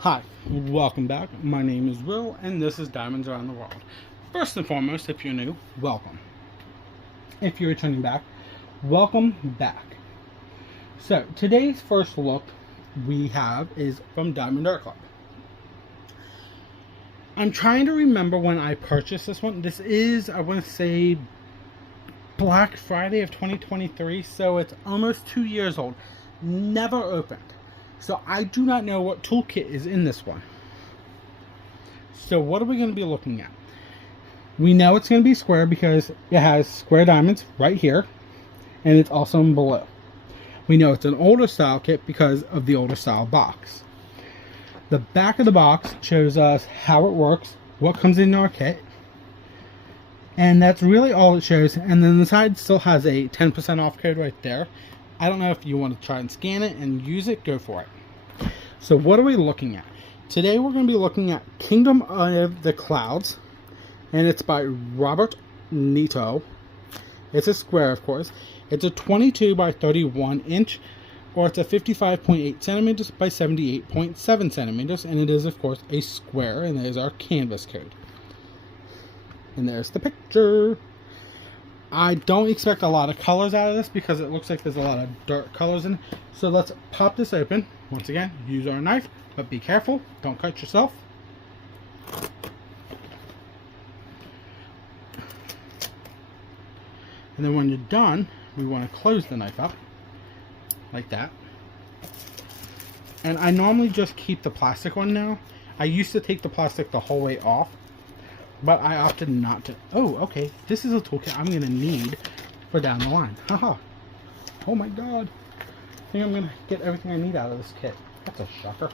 Hi, welcome back. My name is Will, and this is Diamonds Around the World. First and foremost, if you're new, welcome. If you're returning back, welcome back. So, today's first look we have is from Diamond Art Club. I'm trying to remember when I purchased this one. This is, I want to say, Black Friday of 2023, so it's almost 2 years old. Never opened. So I do not know what toolkit is in this one. So what are we going to be looking at? We know it's going to be square because it has square diamonds right here. And it's also in below. We know it's an older style kit because of the older style box. The back of the box shows us how it works, what comes in our kit. And that's really all it shows. And then the side still has a 10% off code right there. I don't know if you want to try and scan it and use it, go for it. So what are we looking at? Today we're going to be looking at Kingdom of the Clouds. And it's by Roberto Nieto. It's a square, of course. It's a 22 by 31 inch. Or it's a 55.8 centimeters by 78.7 centimeters. And it is, of course, a square. And there's our canvas code. And there's the picture. I don't expect a lot of colors out of this because it looks like there's a lot of dark colors in it. So let's pop this open. Once again, use our knife, but be careful. Don't cut yourself. And then when you're done, we want to close the knife up. Like that. And I normally just keep the plastic on now. I used to take the plastic the whole way off. But I opted not to. Oh, okay. This is a toolkit I'm going to need for down the line. Haha. Oh my god. I think I'm going to get everything I need out of this kit. That's a shocker.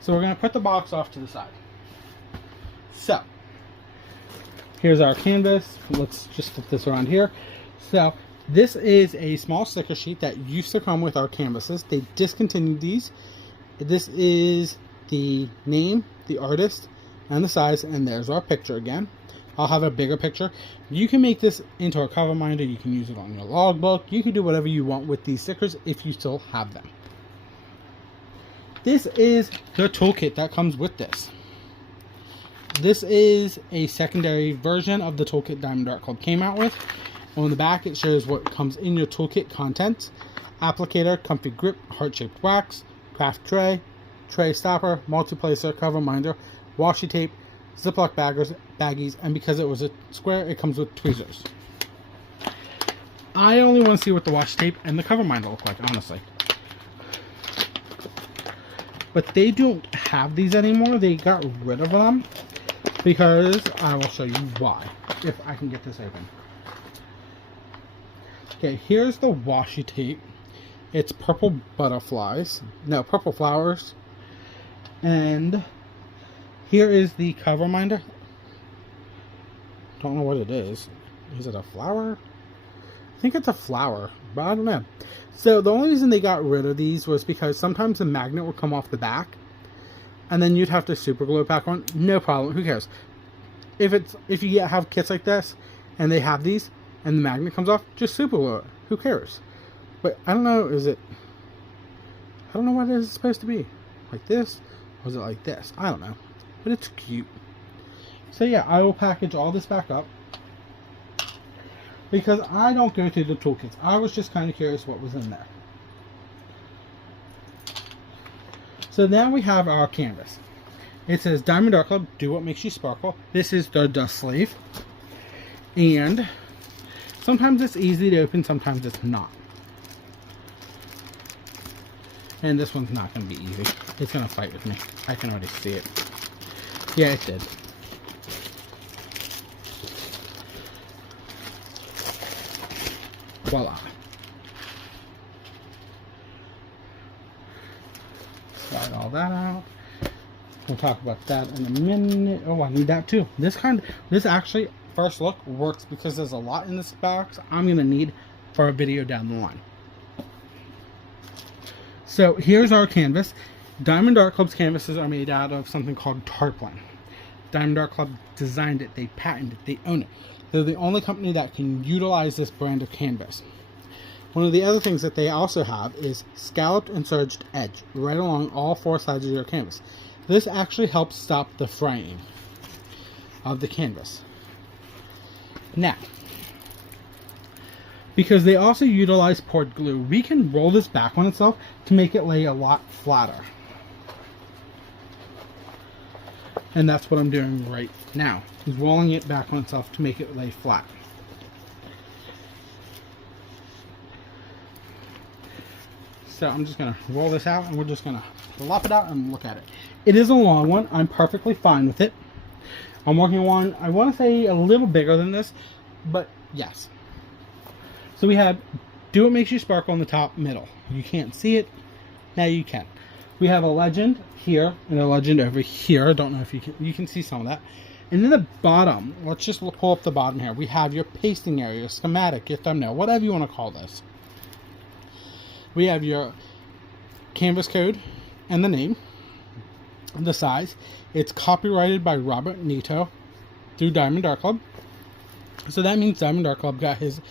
So we're going to put the box off to the side. So, here's our canvas. Let's just flip this around here. So, this is a small sticker sheet that used to come with our canvases. They discontinued these. This is the name, the artist, and the size, and there's our picture again. I'll have a bigger picture. You can make this into a cover minder. You can use it on your logbook. You can do whatever you want with these stickers if you still have them. This is the toolkit that comes with this. This is a secondary version of the toolkit Diamond Art Club came out with. On the back, it shows what comes in your toolkit contents: applicator, comfy grip, heart-shaped wax, craft tray, tray stopper, multi-placer, cover minder, washi tape, Ziploc baggies, and because it was a square, it comes with tweezers. I only want to see what the washi tape and the cover minder look like, honestly. But they don't have these anymore. They got rid of them because I will show you why, if I can get this open. Okay, here's the washi tape. It's purple butterflies. No, purple flowers. And here is the cover minder. Don't know what it is. Is it a flower? I think it's a flower, but I don't know. So the only reason they got rid of these was because sometimes the magnet would come off the back, and then you'd have to super glue it back on. No problem. Who cares? If you have kits like this and they have these and the magnet comes off, just super glue it. Who cares? But I don't know. I don't know what it is supposed to be. Like this? Or is it like this? I don't know. But it's cute. So yeah, I will package all this back up. Because I don't go through the toolkits. I was just kind of curious what was in there. So now we have our canvas. It says Diamond Art Club, do what makes you sparkle. This is the dust sleeve. And sometimes it's easy to open, sometimes it's not. And this one's not going to be easy. It's going to fight with me. I can already see it. Yeah, it did. Voila. Slide all that out. We'll talk about that in a minute. Oh, I need that too. This actually, first look, works because there's a lot in this box I'm going to need for a video down the line. So here's our canvas. Diamond Art Club's canvases are made out of something called tarpaulin. Diamond Art Club designed it, they patented it, they own it. They're the only company that can utilize this brand of canvas. One of the other things that they also have is scalloped and serged edge right along all 4 sides of your canvas. This actually helps stop the fraying of the canvas. Now, because they also utilize poured glue, we can roll this back on itself to make it lay a lot flatter. And that's what I'm doing right now, is rolling it back on itself to make it lay flat. So I'm just going to roll this out, and we're just going to lop it out and look at it. It is a long one. I'm perfectly fine with it. I'm working on, I want to say, a little bigger than this, but yes. So we have Do What Makes You Sparkle on the top middle. You can't see it. Now you can. We have a legend here and a legend over here. I don't know if you can see some of that. And then the bottom, let's just pull up the bottom here. We have your pasting area, your schematic, your thumbnail, whatever you want to call this. We have your canvas code and the name, the size. It's copyrighted by Roberto Nieto through Diamond Art Club. So that means Diamond Art Club got his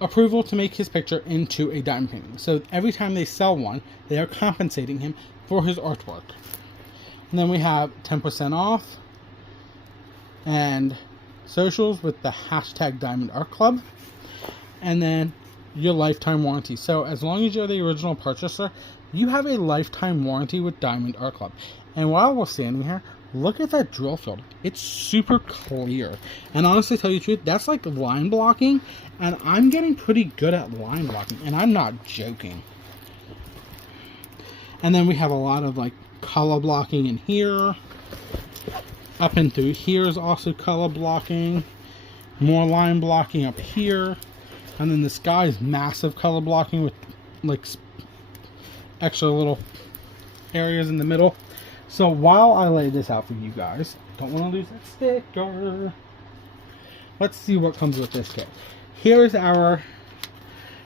approval to make his picture into a diamond painting. So every time they sell one, they are compensating him for his artwork. And then we have 10% off and socials with the hashtag Diamond Art Club. And then your lifetime warranty. So as long as you're the original purchaser, you have a lifetime warranty with Diamond Art Club. And while we're standing here, look at that drill field. It's super clear. And honestly, to tell you the truth, that's like line blocking. And I'm getting pretty good at line blocking. And I'm not joking. And then we have a lot of like color blocking in here. Up and through here is also color blocking. More line blocking up here. And then the sky is massive color blocking with like extra little areas in the middle. So while I lay this out for you guys, don't want to lose that sticker. Let's see what comes with this kit. Here's our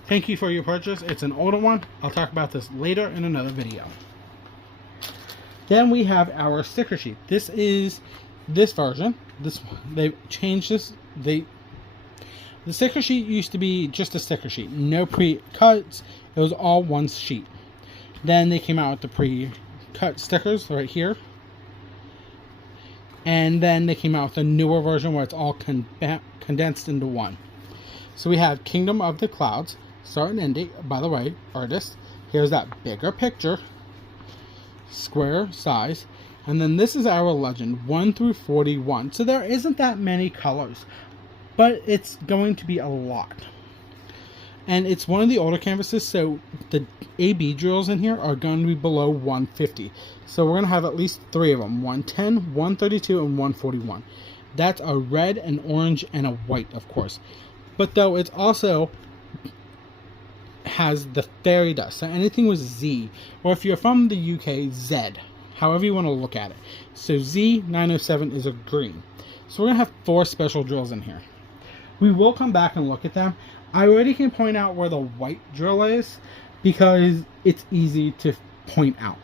thank you for your purchase. It's an older one. I'll talk about this later in another video. Then we have our sticker sheet. This is this version. They've changed this. The sticker sheet used to be just a sticker sheet, no pre-cuts. It was all one sheet. Then they came out with the pre-cut stickers right here. And then they came out with a newer version where it's all condensed into one. So we have Kingdom of the Clouds, start and end date. By the way, artist, here's that bigger picture, square size. And then this is our legend, 1 through 41. So there isn't that many colors, but it's going to be a lot. And it's one of the older canvases, so the AB drills in here are going to be below 150. So we're going to have at least 3 of them, 110, 132, and 141. That's a red, an orange, and a white, of course. But though it's also has the fairy dust, so anything with Z, or if you're from the UK, Z, however you want to look at it. So Z907 is a green. So we're going to have 4 special drills in here. We will come back and look at them. I already can point out where the white drill is because it's easy to point out.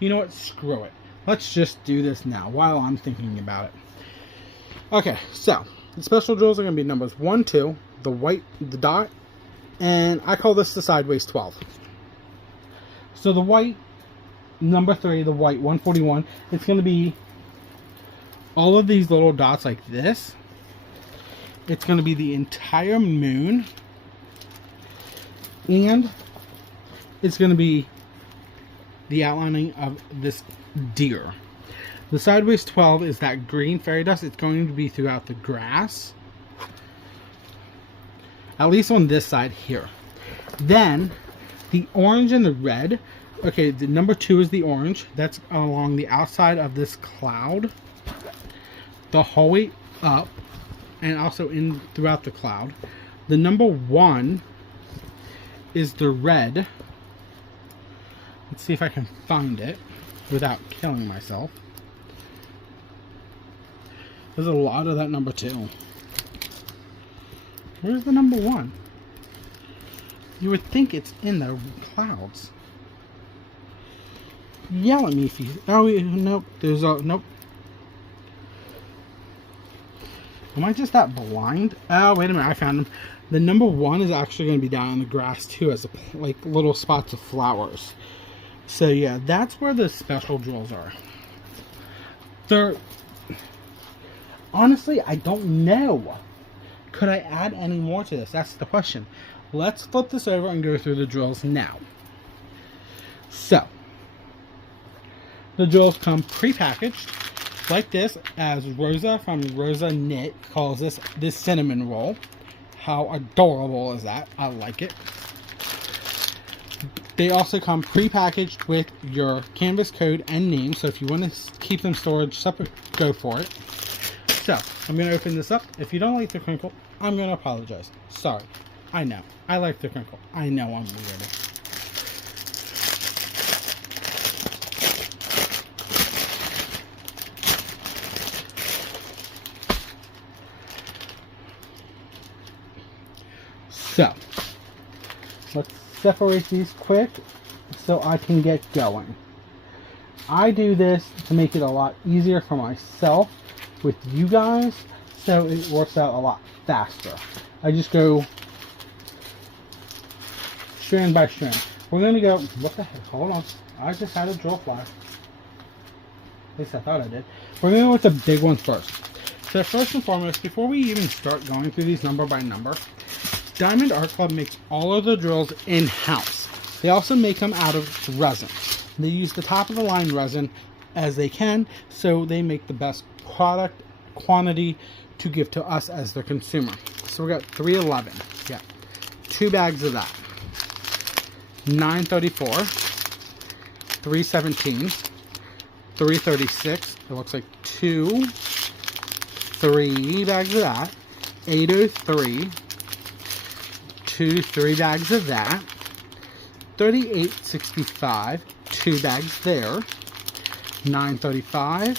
You know what? Screw it. Let's just do this now while I'm thinking about it. Okay, so the special drills are going to be numbers 1, 2, the white, the dot, and I call this the sideways 12. So the white, number 3, the white 141, it's going to be all of these little dots like this. It's going to be the entire moon, and it's going to be the outlining of this deer. The sideways 12 is that green fairy dust. It's going to be throughout the grass, at least on this side here. Then the orange and the red, okay, the number 2 is the orange. That's along the outside of this cloud, the whole way up, and also in throughout the cloud. The number 1 is the red. Let's see if I can find it without killing myself. There's a lot of that number 2. Where's the number 1? You would think it's in the clouds. Yell at me if you... Oh, nope. There's a... Nope. Am I just that blind? Oh, wait a minute, I found them. The number 1 is actually going to be down in the grass too, as like little spots of flowers. So yeah, that's where the special drills are. They're... Honestly, I don't know. Could I add any more to this? That's the question. Let's flip this over and go through the drills now. So, the drills come pre-packaged like this, as Rosa from Rosa Knit calls this cinnamon roll. How adorable is that? I like it. They also come pre-packaged with your canvas code and name, so if you want to keep them storage separate, go for it. So, I'm going to open this up. If you don't like the crinkle, I'm going to apologize. Sorry. I know. I like the crinkle. I know I'm weird. So, let's separate these quick so I can get going. I do this to make it a lot easier for myself with you guys, so it works out a lot faster. I just go strand by strand. We're going to go, what the heck, hold on. I just had a drill fly. At least I thought I did. We're going to go with the big one first. So first and foremost, before we even start going through these number by number, Diamond Art Club makes all of the drills in-house. They also make them out of resin. They use the top of the line resin as they can, so they make the best product quantity to give to us as the consumer. So we got 311. Yeah. 2 bags of that. 934. 317. 336. It looks like 3 bags of that. 803. 3 bags of that. 3865. 2 bags there. 935.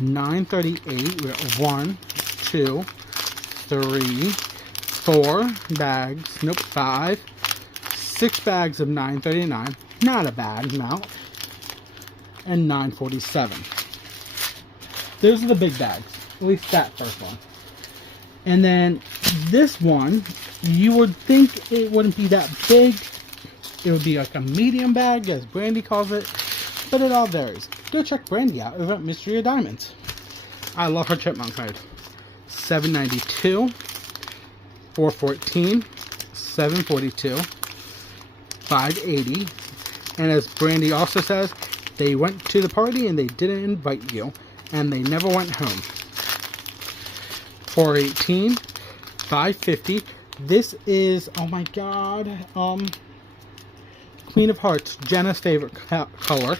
938. We got 1, 2, 3, 4 bags. Nope, 5. 6 bags of 939. Not a bad amount. And 947. Those are the big bags. At least that first one. And then this one, you would think it wouldn't be that big. It would be like a medium bag, as Brandy calls it. But it all varies. Go check Brandy out over at Mystery of Diamonds. I love her chipmunk mode. 792, 414, 742, 580. And as Brandy also says, they went to the party and they didn't invite you. And they never went home. 418, 550. This is, oh my god, Queen of Hearts, Jenna's favorite color.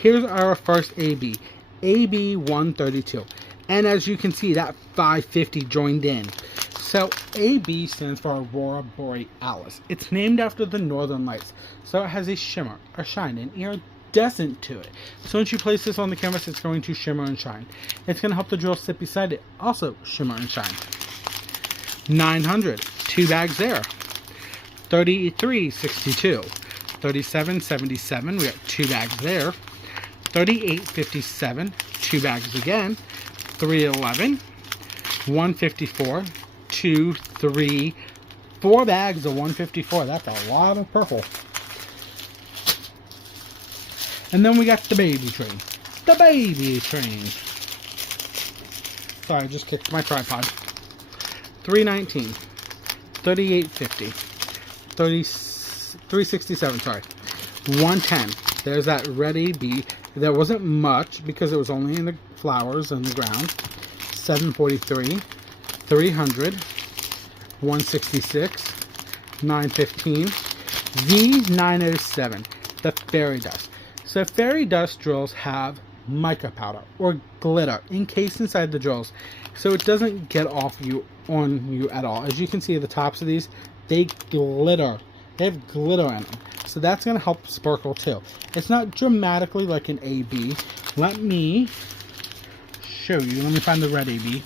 Here's our first AB. AB 132. And as you can see, that 550 joined in. So AB stands for Aurora Borealis. It's named after the Northern Lights. So it has a shimmer, a shine, an iridescent to it. So once you place this on the canvas, it's going to shimmer and shine. It's going to help the drill sit beside it also shimmer and shine. 900, 2 bags there. 3362, 3777, we got 2 bags there. 3857, 2 bags again. 311, 154, 2, 3, 4 bags of 154. That's a lot of purple. And then we got the baby train. The baby train. Sorry, I just kicked my tripod. 319, 3850, 367, sorry. 110. There's that ready B. There wasn't much because it was only in the flowers and the ground. 743, 300, 166, 915, V907, the fairy dust. So fairy dust drills have mica powder or glitter encased inside the drills, so it doesn't get off you on you at all. As you can see at the tops of these, they glitter. They have glitter in them. So that's going to help sparkle too. It's not dramatically like an AB. Let me show you. Let me find the red AB.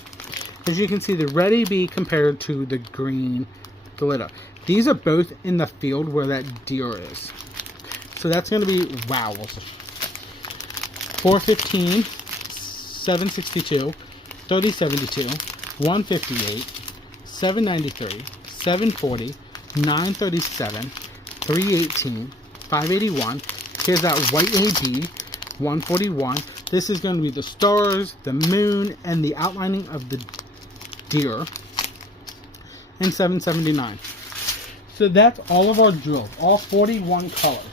As you can see, the red AB compared to the green glitter. These are both in the field where that deer is. So that's going to be, wow. 415, 762, 3072, 158, 793, 740, 937, 318, 581. Here's that white AB, 141. This is going to be the stars, the moon, and the outlining of the deer. And 779. So that's all of our drills, all 41 colors.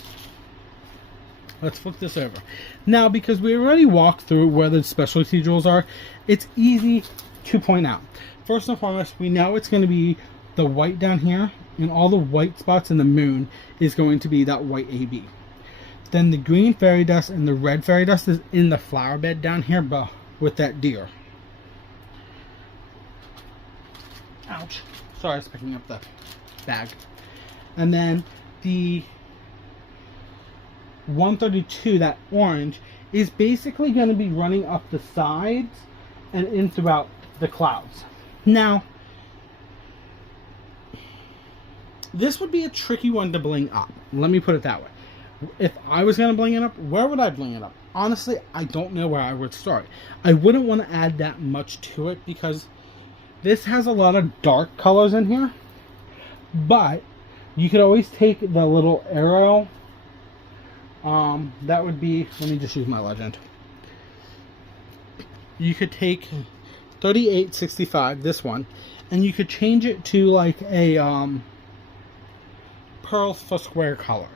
Let's flip this over. Now, because we already walked through where the specialty drills are, it's easy to point out. First and foremost, we know it's going to be the white down here, and all the white spots in the moon is going to be that white AB. Then the green fairy dust and the red fairy dust is in the flower bed down here with that deer. Ouch. Sorry, I was picking up the bag. And then the 132, that orange, is basically going to be running up the sides and in throughout the clouds. Now, this would be a tricky one to bling up. Let me put it that way. If I was going to bling it up, where would I bling it up? Honestly, I don't know where I would start. I wouldn't want to add that much to it because this has a lot of dark colors in here. But you could always take the little arrow. That would be, let me just use my legend. You could take 3865, this one, and you could change it to like a pearl for square color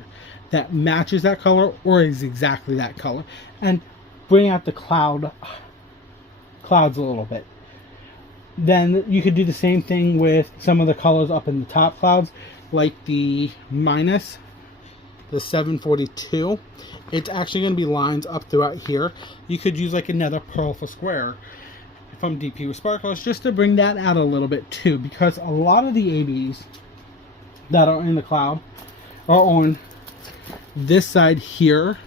that matches that color or is exactly that color, and bring out the clouds a little bit. Then you could do the same thing with some of the colors up in the top clouds, like the minus, the 742. It's actually going to be lines up throughout here. You could use like another pearl for square from DP with Sparklers just to bring that out a little bit too, because a lot of the ABs that are in the cloud are on this side here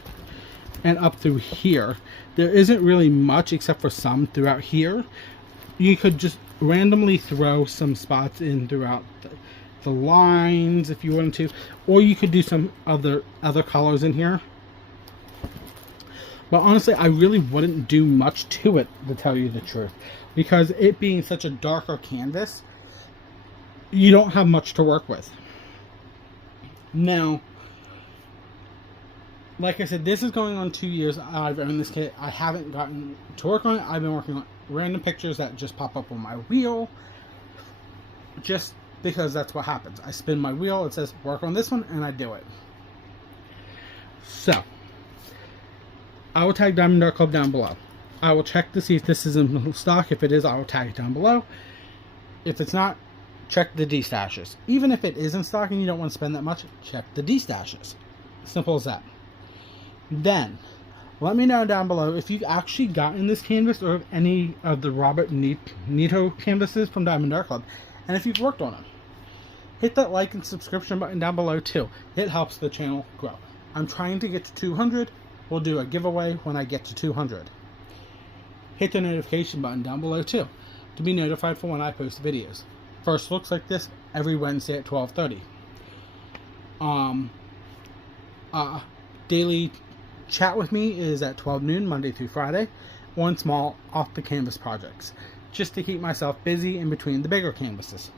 and up through here. There isn't really much except for some throughout here. You could just randomly throw some spots in throughout the lines if you wanted to, or you could do some other colors in here. But honestly, I really wouldn't do much to it, to tell you the truth, because it being such a darker canvas, you don't have much to work with. Now, like I said, this is going on 2 years. I've owned this kit. I haven't gotten to work on it. I've been working on random pictures that just pop up on my wheel, just because that's what happens. I spin my wheel, it says work on this one, and I do it. So, I will tag Diamond Dart Club down below. I will check to see if this is in stock. If it is, I will tag it down below. If it's not, check the D-stashes. Even if it is in stock and you don't want to spend that much, check the D-stashes. Simple as that. Then, let me know down below if you've actually gotten this canvas or any of the Roberto Nieto canvases from Diamond Dart Club, and if you've worked on them. Hit that like and subscription button down below too. It helps the channel grow. I'm trying to get to 200. We'll do a giveaway when I get to 200. Hit the notification button down below too to be notified for when I post videos. First looks like this every Wednesday at 12:30. Daily chat with me is at 12 noon, Monday through Friday, on small off-the-canvas projects, just to keep myself busy in between the bigger canvases.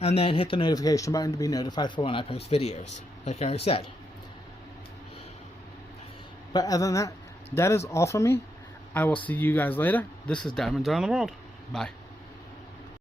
And then hit the notification button to be notified for when I post videos, like I said. But other than that, that is all for me. I will see you guys later. This is Diamonds Around the World. Bye.